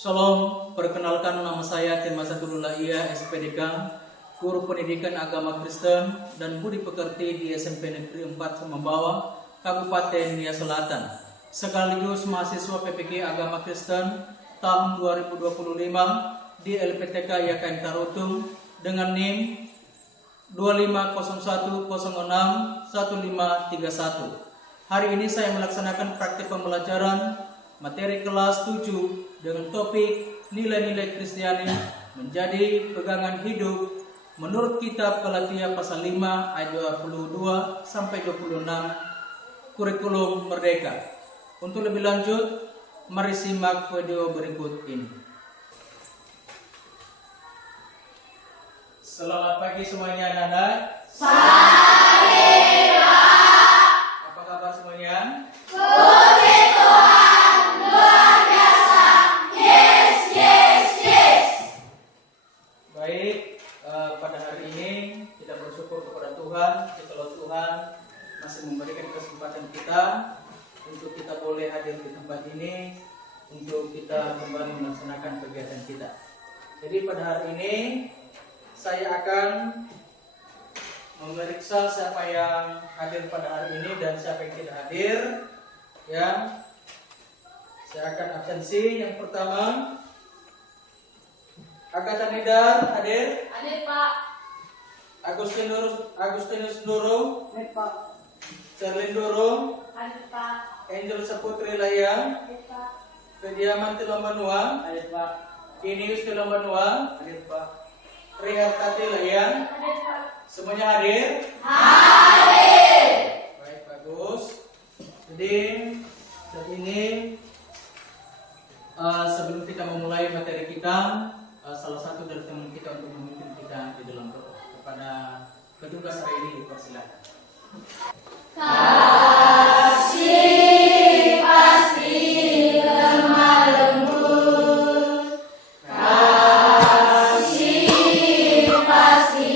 Shalom, perkenalkan nama saya Tema Satulullah Iya SPDK, Guru Pendidikan Agama Kristen dan Budi Pekerti di SMP Negeri 4 Sumbawa, Kabupaten Nia Selatan, sekaligus mahasiswa PPG Agama Kristen tahun 2025 di LPTK YKN Tarutung dengan NIM 2501061531. Hari ini saya melaksanakan praktik pembelajaran materi kelas 7 dengan topik nilai-nilai Kristiani menjadi pegangan hidup menurut kitab Galatia pasal 5 ayat 22 sampai 26 kurikulum merdeka. Untuk lebih lanjut, mari simak video berikut ini. Selamat pagi semuanya anak-anak. Apa kabar semuanya? Puji Tuhan, luar biasa. Yes. Baik, pada hari ini kita bersyukur kepada Tuhan kalau Tuhan masih memberikan kesempatan kita untuk kita boleh hadir di tempat ini untuk kita kembali melaksanakan kegiatan kita. Jadi pada hari ini saya akan memeriksa siapa yang hadir pada hari ini dan siapa yang tidak hadir. Ya, saya akan absensi. Yang pertama, Agatha Nidar hadir. Hadir Pak. Agustinus Doro. Hadir Pak. Sherlyn Doro. Hadir Pak. Angel Saputri Layang. Hadir Pak. Fediaman Tilombanua. Hadir Pak. Kinius Tilombanua. Hadir Pak. Rihartati Layang. Hadir Pak. Semuanya hadir? Hadir. Baik, bagus. Jadi saat ini sebelum kita memulai materi kita, salah satu dari teman kita untuk memimpin kita di dalam doa. Kepada petugas hari ini dipersilakan. Kasih pasti lemah lembut. Kasih pasti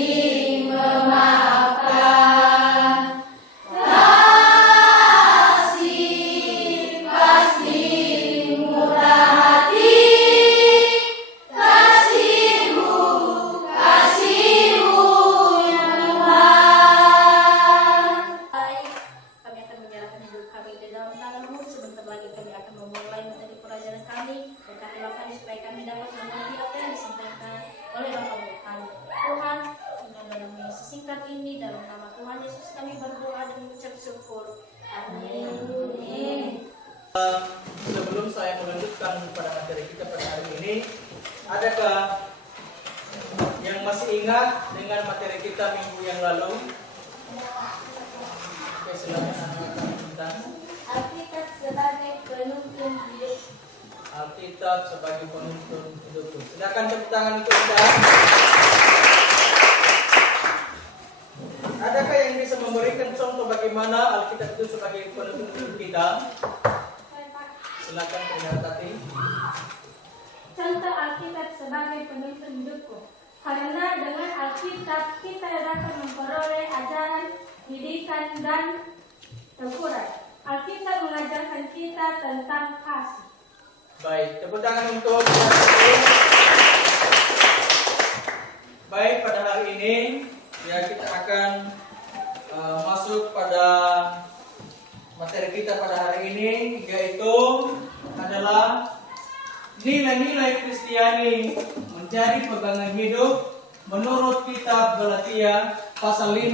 memaafkan. Kasih pasti murah hati. Kasihmu Tuhan. Baik, kami akan menyerahkan hidup kami ke dalam tangan-Mu. Sebentar lagi kami akan memulai materi pelajaran kami. Berkatilah kami supaya kami dapat mengerti apa yang disampaikan oleh Bapak-Mu kami. Tuhan, dengan dalam misi singkat ini, dalam nama Tuhan Yesus kami berdoa dan mengucap syukur. Amin. Sebelum saya melanjutkan pada materi kita pada hari ini, adakah yang masih ingat dengan materi kita minggu yang lalu? Oke, silakan anak-anak tentang Alkitab sebagai penuntun hidup. Alkitab sebagai penuntun hidupku. Silakan tepuk tangan untuk kita. Adakah yang bisa memberikan contoh bagaimana Alkitab itu sebagai penuntun hidup kita? Silakan Rihartati. Contoh Alkitab sebagai penuntun hidupku. Karena dengan Alkitab kita dapat memperoleh ajaran, didikan, dan teguran. Alkitab mengajarkan kita tentang kasih. Baik, tepuk tangan untuk Rihartati. Baik, pada hari ini ya kita akan masuk pada materi kita pada hari ini, yaitu adalah nilai-nilai Kristiani menjadi pegangan hidup menurut kitab Galatia pasal 5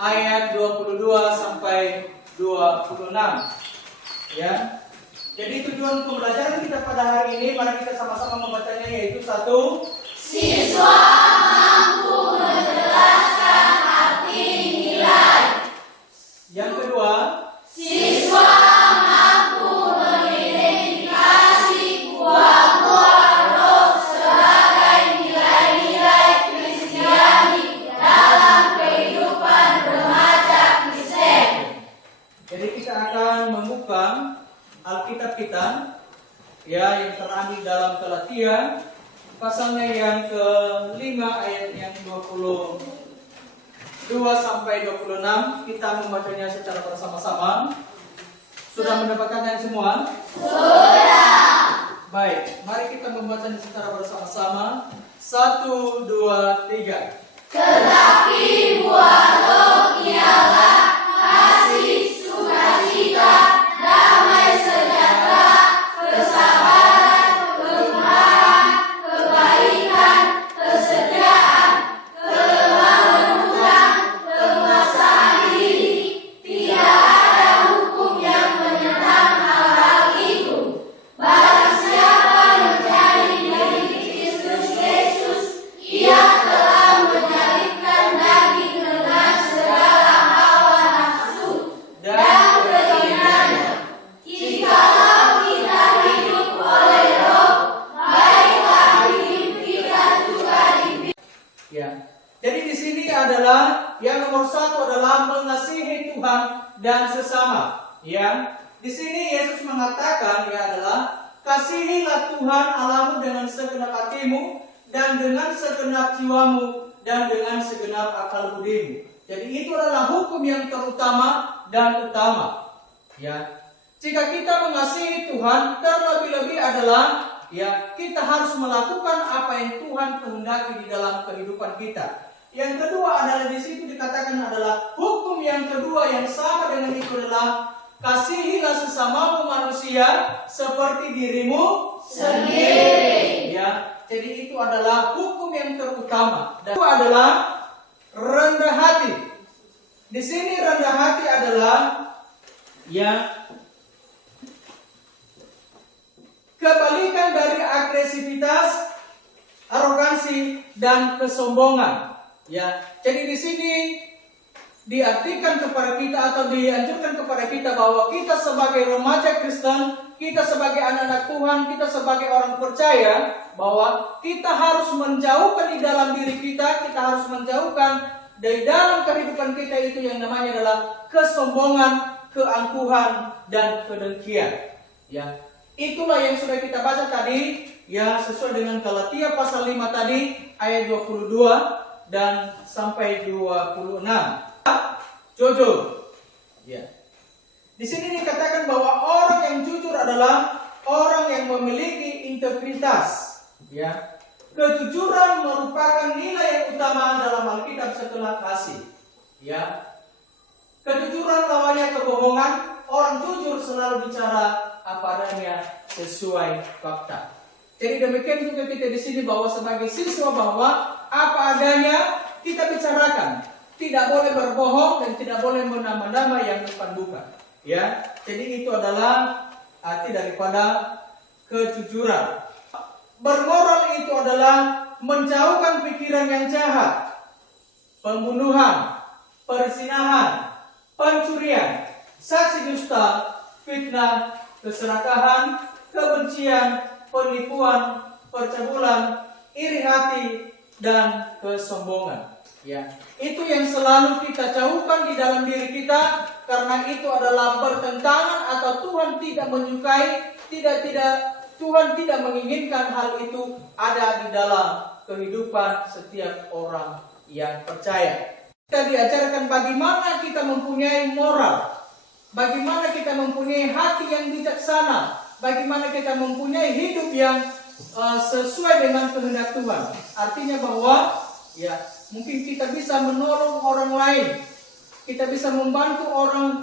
ayat 22 sampai 26. Ya. Jadi tujuan pembelajaran kita pada hari ini, mari kita sama-sama membacanya, yaitu satu, Siswa mampu menjelaskan arti nilai. yang kedua, Siswa mampu mengidentifikasi buah-buah roh sebagai nilai-nilai Kristiani dalam kehidupan remaja Kristen. jadi kita akan membuka Alkitab kita ya yang terambil dalam Galatia pasalnya yang ke-5 ayat yang 22 sampai 26. Kita membacanya secara bersama-sama. Sudah mendapatkannya semua? Sudah. Baik, mari kita membacanya secara bersama-sama. 1, 2, 3. Tetapi buah roh ialah kasih, sukacita, damai sejahtera, kesabaran, kemurahan, kebaikan, kesetiaan, kelemah lembutan, penguasaan diri. Tidak ada hukum yang menentang hal-hal itu. Barang siapa menjadi milik Kristus Yesus, ia telah menyalibkan daging dengan segala hawa nafsu dan keinginannya. Jikalau kita hidup oleh Roh, baiklah hidup kita juga dipimpin. Ya. Jadi di sini adalah yang nomor 1 adalah mengasihi Tuhan dan sesama. Ya. Di sini Yesus mengatakan adalah kasihilah Tuhan Allahmu dengan segenap hatimu dan dengan segenap jiwamu dan dengan segenap akal budimu. Jadi itu adalah hukum yang terutama dan utama. Ya. Jika kita mengasihi Tuhan, terlebih-lebih adalah kita harus melakukan apa yang Tuhan kehendaki di dalam kehidupan kita. Yang kedua adalah di situ dikatakan adalah hukum yang kedua yang sama dengan itu adalah kasihilah sesamamu manusia seperti dirimu sendiri. Ya, jadi itu adalah hukum yang terutama. Dan itu adalah rendah hati. Di sini rendah hati adalah kebalikan dari agresivitas, arogansi dan kesombongan. Ya, jadi di sini diartikan kepada kita atau dianjurkan kepada kita bahwa kita sebagai remaja Kristen, kita sebagai anak-anak Tuhan, kita sebagai orang percaya bahwa kita harus menjauhkan di dalam diri kita harus menjauhkan dari dalam kehidupan kita itu yang namanya adalah kesombongan, keangkuhan dan kedengkian. Ya, itulah yang sudah kita baca tadi, ya, sesuai dengan Galatia pasal 5 tadi ayat 22 dan sampai 26. Jujur. Ya. Di sini dikatakan bahwa orang yang jujur adalah orang yang memiliki integritas. Ya. Kejujuran merupakan nilai yang utama dalam Alkitab setelah kasih. Ya. Kejujuran lawannya kebohongan. Orang jujur selalu bicara apa adanya sesuai fakta. Jadi demikian juga kita di sini bahwa sebagai siswa bahwa apa adanya kita bicarakan. Tidak boleh berbohong dan tidak boleh menambah-nambah yang bukan-bukan. Ya, jadi itu adalah arti daripada kejujuran. Bermoral itu adalah menjauhkan pikiran yang jahat, pembunuhan, perzinahan, pencurian, saksi dusta, fitnah, keserakahan, kebencian, penipuan, percabulan, iri hati, dan kesombongan. Ya, itu yang selalu kita jauhkan di dalam diri kita karena itu adalah bertentangan atau Tuhan tidak menyukai, Tuhan tidak menginginkan hal itu ada di dalam kehidupan setiap orang yang percaya. Kita diajarkan bagaimana kita mempunyai moral, bagaimana kita mempunyai hati yang bijaksana, bagaimana kita mempunyai hidup yang sesuai dengan kehendak Tuhan. Artinya bahwa mungkin kita bisa menolong orang lain, kita bisa membantu orang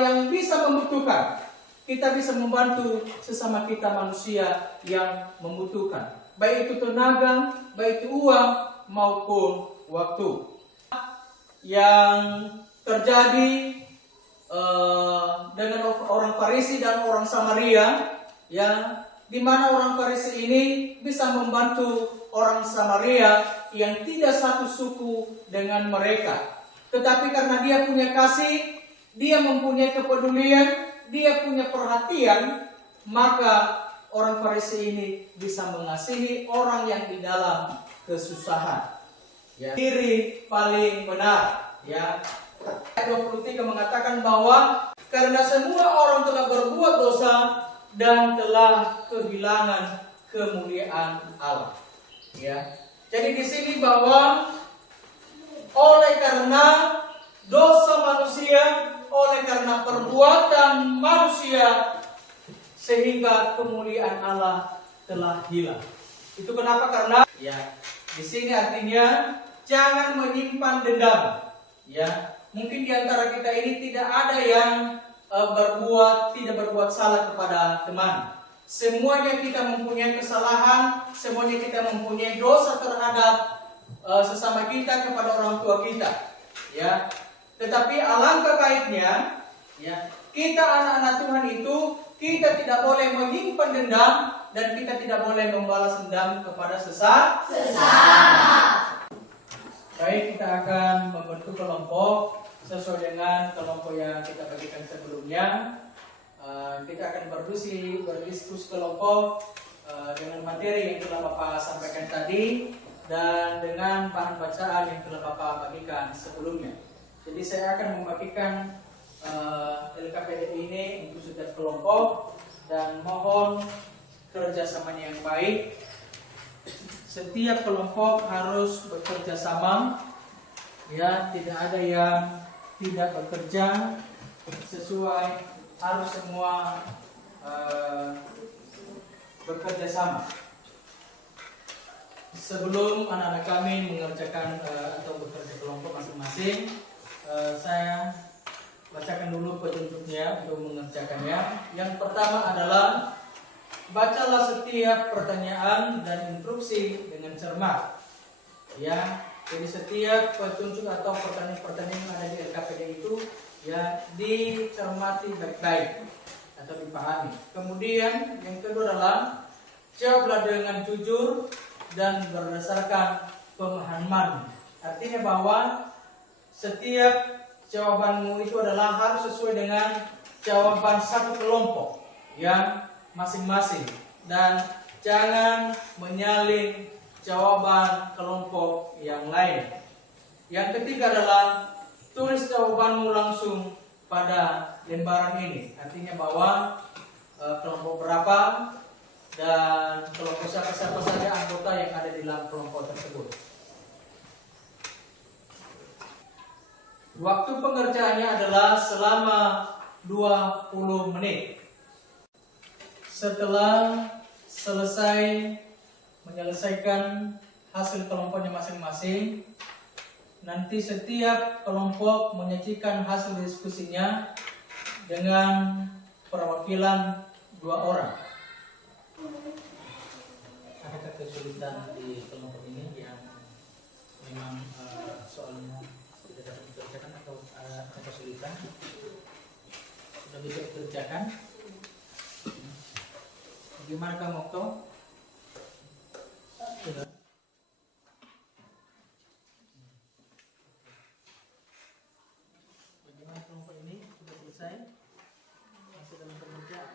yang bisa membutuhkan, kita bisa membantu sesama kita manusia yang membutuhkan, baik itu tenaga, baik itu uang maupun waktu. Yang terjadi dengan orang Farisi dan orang Samaria, di mana orang Farisi ini bisa membantu orang Samaria yang tidak satu suku dengan mereka. Tetapi karena dia punya kasih, dia mempunyai kepedulian, dia punya perhatian, maka orang Farisi ini bisa mengasihi orang yang di dalam kesusahan. Diri paling benar. Ayat 23 mengatakan bahwa karena semua orang telah berbuat dosa dan telah kehilangan kemuliaan Allah. Jadi di sini bahwa oleh karena dosa manusia, oleh karena perbuatan manusia, sehingga kemuliaan Allah telah hilang. Itu kenapa? Karena ya di sini artinya jangan menyimpan dendam. Ya, mungkin di antara kita ini tidak ada yang tidak berbuat salah kepada teman. Semuanya kita mempunyai kesalahan, semuanya kita mempunyai dosa terhadap sesama kita kepada orang tua kita. Ya, tetapi alangkah baiknya, ya, kita anak-anak Tuhan itu kita tidak boleh menyimpan dendam dan kita tidak boleh membalas dendam kepada sesama. Baik, kita akan membentuk kelompok sesuai dengan kelompok yang kita bagikan sebelumnya. Kita akan berdiskusi kelompok dengan materi yang telah Bapak sampaikan tadi dan dengan bahan bacaan yang telah Bapak bagikan sebelumnya. Jadi saya akan membagikan LKPD ini untuk setiap kelompok dan mohon kerjasamanya yang baik. Setiap kelompok harus bekerja sama, ya, tidak ada yang tidak bekerja sesuai, harus semua bekerja sama. Sebelum anak-anak kami mengerjakan atau bekerja kelompok masing-masing, saya bacakan dulu petunjuknya untuk mengerjakannya. Yang pertama adalah bacalah setiap pertanyaan dan instruksi dengan cermat. Ya, jadi setiap petunjuk atau pertanyaan-pertanyaan yang ada di LKPD itu ya dicermati baik-baik atau dipahami. Kemudian yang kedua adalah jawablah dengan jujur dan berdasarkan pemahaman. Artinya bahwa setiap jawabanmu itu adalah harus sesuai dengan jawaban satu kelompok yang masing-masing dan jangan menyalin jawaban kelompok yang lain. Yang ketiga adalah tulis jawabanmu langsung pada lembaran ini. Artinya bahwa kelompok berapa dan kelompok siapa saja anggota yang ada di dalam kelompok tersebut. Waktu pengerjaannya adalah selama 20 menit. Setelah selesai menyelesaikan hasil kelompoknya masing-masing, nanti setiap kelompok menyajikan hasil diskusinya dengan perwakilan 2 orang. Adakah kesulitan di kelompok ini yang memang soalnya tidak dapat dikerjakan atau ada kesulitan? Sudah bisa dikerjakan? Gimana Kang Mokto? Sudah. Bagaimana kelompok ini? Sudah selesai? Masih dalam pengerjaan?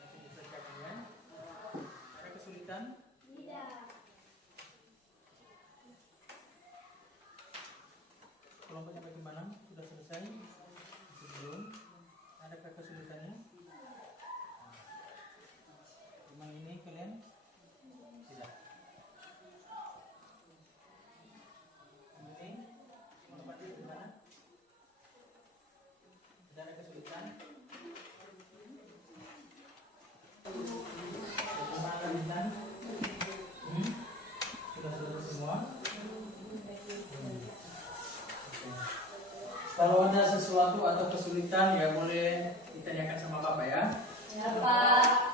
Masih dikerjakan ya? Ada kesulitan? Tidak. Kelompoknya bagaimana? Sudah selesai? Masih belum? Adakah kesulitannya? Memang ini kalian? Tidak. Ini kelompok ini gimana? Tidak ada kesulitan? Bagaimana kalian? Sudah selesai semua? Kalau ada sesuatu atau kesulitan ya boleh ditanyakan sama Bapak ya. Ya Pak.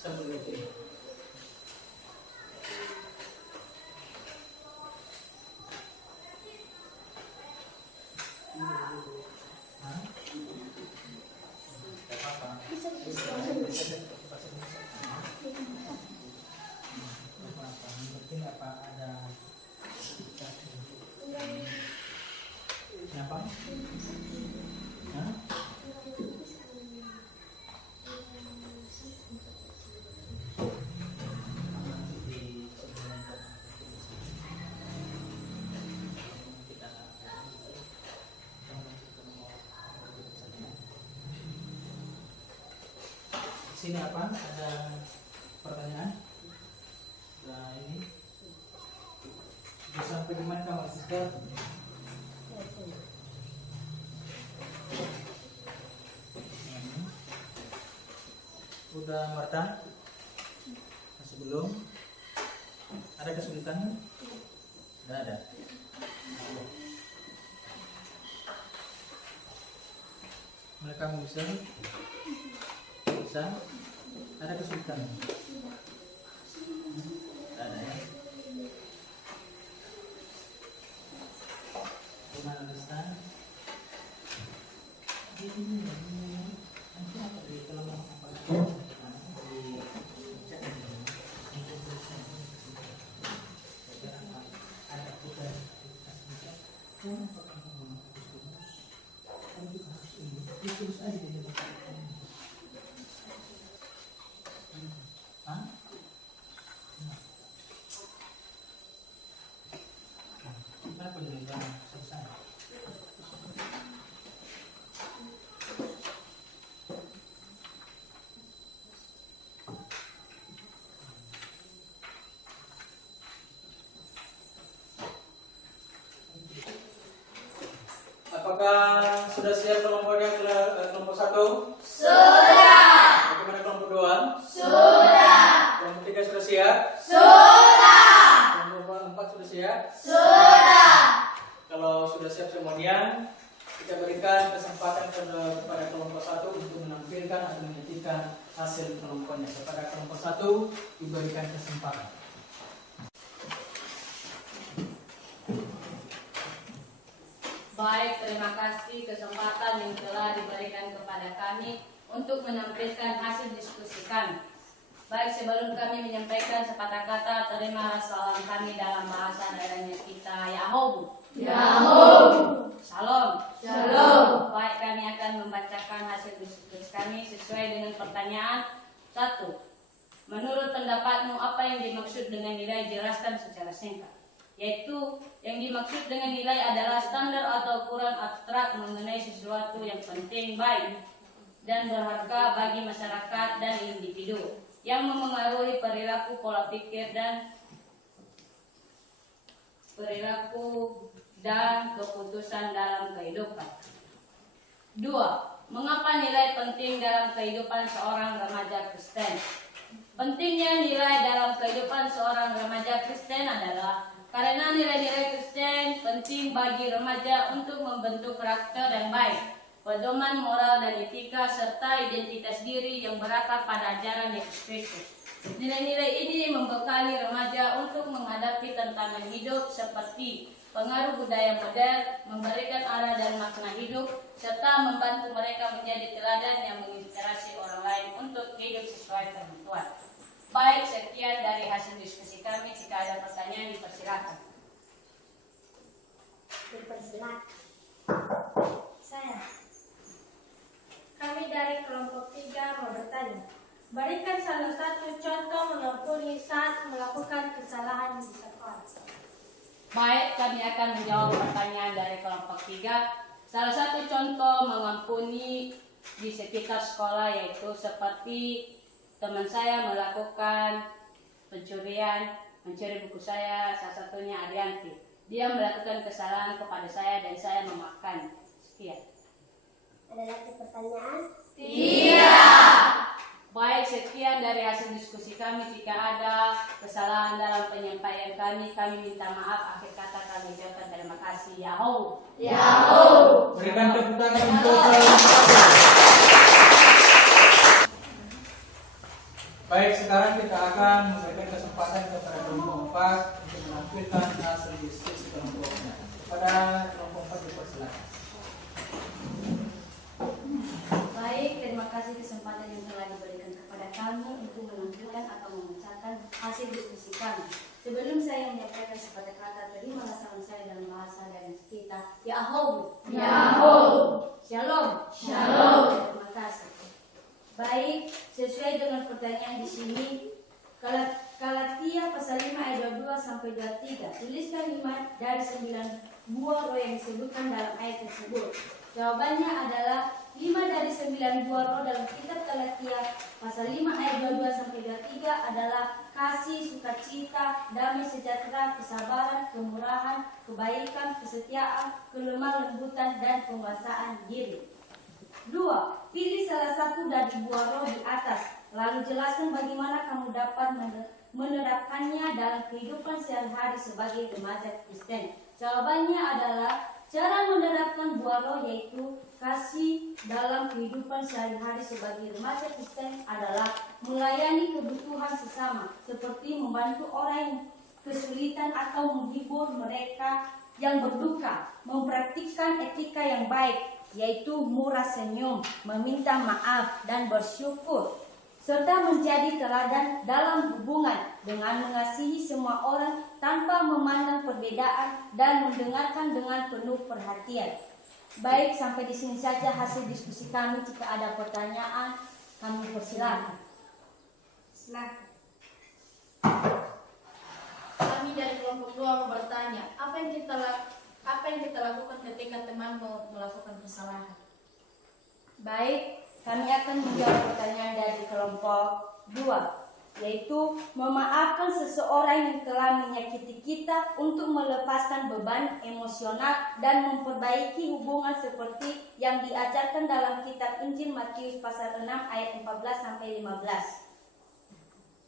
Sambil itu. Hah? Tidak apa-apa. Mungkin apa ada apa? Hah? Sini apa? Ada pertanyaan? Nah, ini Sampai di mana kamu sister? Udah Marta? Masih belum? Ada kesulitan? Tidak ada. Mereka bisa? Bisa? Ada kesulitan? Tidak ada ya? Gimana Lista? Nanti apa di kalau mau apa? Apakah sudah siap kelompoknya kelompok 1? Sudah. Bagaimana kelompok 2? Sudah. Kelompok 3 sudah siap? Sudah. Kelompok 4 sudah siap? Sudah. Kalau sudah siap semuanya, kita berikan kesempatan kepada kelompok 1 untuk menampilkan atau menyajikan hasil kelompoknya. Kepada kelompok 1 diberikan kesempatan. Baik, terima kasih kesempatan yang telah diberikan kepada kami untuk menampilkan hasil diskusi kami. Baik, sebelum kami menyampaikan sepatah kata, terima salam kami dalam bahasa daerahnya kita, Yahoo. Yahoo. Shalom. Shalom. Baik, kami akan membacakan hasil diskusi kami sesuai dengan pertanyaan. 1. Menurut pendapatmu, apa yang dimaksud dengan nilai? Jelaskan secara singkat. Yaitu, yang dimaksud dengan nilai adalah standar atau ukuran abstrak mengenai sesuatu yang penting, baik, dan berharga bagi masyarakat dan individu, yang memengaruhi perilaku, pola pikir, dan keputusan dalam kehidupan. 2. Mengapa nilai penting dalam kehidupan seorang remaja Kristen? Pentingnya nilai dalam kehidupan seorang remaja Kristen adalah karena nilai-nilai Kristen penting bagi remaja untuk membentuk karakter yang baik, pedoman moral dan etika, serta identitas diri yang berakar pada ajaran Yesus Kristus. Nilai-nilai ini membekali remaja untuk menghadapi tantangan hidup seperti pengaruh budaya modern, memberikan arah dan makna hidup, serta membantu mereka menjadi teladan yang menginspirasi orang lain untuk hidup sesuai firman Tuhan. Baik, sekian dari hasil diskusi kami. Jika ada pertanyaan, dipersilakan. Saya. Kami dari kelompok 3 mau bertanya. Berikan salah satu contoh mengampuni saat melakukan kesalahan di sekolah. Baik, kami akan menjawab pertanyaan dari kelompok 3. Salah satu contoh mengampuni di sekitar sekolah yaitu seperti teman saya melakukan pencurian, mencuri buku saya, salah satunya Arianti. Dia melakukan kesalahan kepada saya dan saya memaafkan. Sekian. Ada lagi pertanyaan? Tidak. Baik, sekian dari hasil diskusi kami. Jika ada kesalahan dalam penyampaian kami minta maaf. Akhir kata kami ucapkan terima kasih. Yahoo. Yahoo. Berikan tepuk tangan untuk Baik, sekarang kita akan memberikan kesempatan kepada kelompok 4 untuk menampilkan hasil diskusi kelompoknya. Kepada kelompok 4 dipersilakan. Baik, terima kasih kesempatan yang telah diberikan kepada kami untuk menampilkan atau memecahkan hasil diskusi kami. Sebelum saya menyampaikan sepatah kata, terimalah salam saya dalam bahasa dari kita. Yahoo. Yahoo. Shalom. Shalom. Terima kasih. Baik, sesuai dengan pertanyaan di sini, Galatia pasal 5 ayat 22 sampai 23. Tuliskan 5 dari 9 buah roh yang disebutkan dalam ayat tersebut? Jawabannya adalah 5 dari 9 buah roh dalam kitab Galatia pasal 5 ayat 22-23 adalah kasih, sukacita, damai sejahtera, kesabaran, kemurahan, kebaikan, kesetiaan, kelemah lembutan, dan penguasaan diri. 2. Pilih salah satu dari buah roh di atas, lalu jelaskan bagaimana kamu dapat menerapkannya dalam kehidupan sehari-hari sebagai remaja Kristen. Jawabannya adalah cara menerapkan buah roh yaitu kasih dalam kehidupan sehari-hari sebagai remaja Kristen adalah melayani kebutuhan sesama, seperti membantu orang yang kesulitan atau menghibur mereka yang berduka, mempraktikkan etika yang baik, yaitu murah senyum, meminta maaf, dan bersyukur, serta menjadi teladan dalam hubungan dengan mengasihi semua orang tanpa memandang perbedaan dan mendengarkan dengan penuh perhatian. Baik, sampai di sini saja hasil diskusi kami. Jika ada pertanyaan, kami persilakan. Silakan. Kami dari kelompok 2 bertanya, apa yang kita lakukan ketika teman melakukan kesalahan? Baik, kami akan menjawab pertanyaan dari kelompok 2, yaitu memaafkan seseorang yang telah menyakiti kita untuk melepaskan beban emosional dan memperbaiki hubungan seperti yang diajarkan dalam kitab Injil Matius pasal 6 ayat 14-15.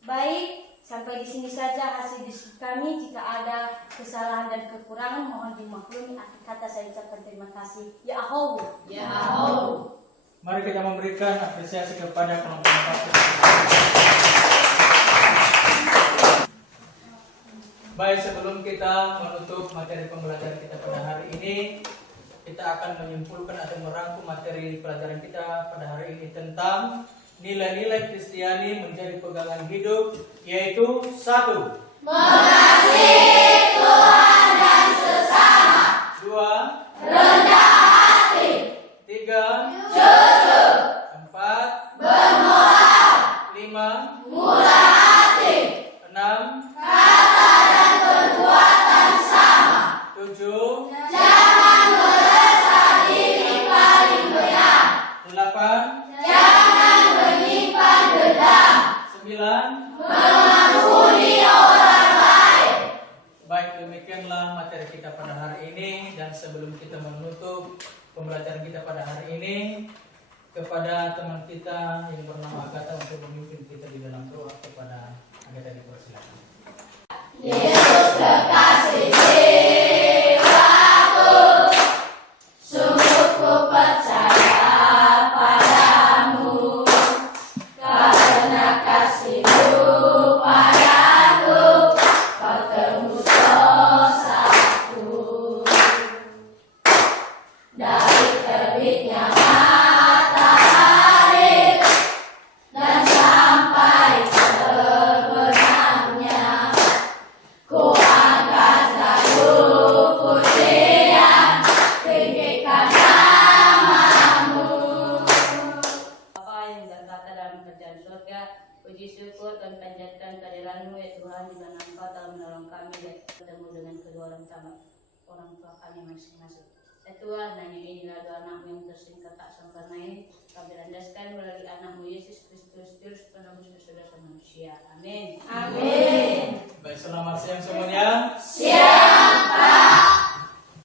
Baik, sampai di sini saja hasil diskusi kami. Jika ada kesalahan dan kekurangan mohon dimaklumi. Akhir kata saya ucapkan terima kasih. Ya Ahow. Ya Allah. Mari kita memberikan apresiasi kepada kelompok 4. Baik, sebelum kita menutup materi pembelajaran kita pada hari ini, kita akan menyimpulkan atau merangkum materi pelajaran kita pada hari ini tentang nilai-nilai Kristiani menjadi pegangan hidup, yaitu 1. Mengasihi Tuhan dan sesama. 2. Rendah hati. 3. Jujur. 4. Bermoral. 5. Murah hati. 6. Kata dan perbuatan sama. 7. Jangan merasa diri paling benar. 8. Jangan menyimpan dendam. 9. Mengampuni orang lain. Baik, demikianlah materi kita pada hari ini. Dan sebelum kita menutup pembelajaran kita pada hari ini, kepada teman kita yang bernama Agatha untuk memimpin kita di dalam doa, kepada Agatha dipersilakan. Yesus kekasih jiwaku, sungguh ku percaya padamu, karena kasih-Mu padaku, Kau tebus dosaku. Dari terbitnya matahari dan sampai terbenamnya, ku angkat satu pujian, tinggikan nama-Mu. Bapa yang berkata dalam kerajaan surga, puji syukur dan panjatkan kehadiran-Mu ya Tuhan, di mana Engkau telah menolong kami dan bertemu dengan kedua orang tua kami masing-masing. Ya Tuhan, hanya inilah doa anak-Mu yang tersingkat tak sempurna ini, kami landaskan melalui anak-Mu Yesus Kristus, Juru penebus dosa-dosa manusia. Amin. Amin. Baik, selamat siang semuanya. Siapa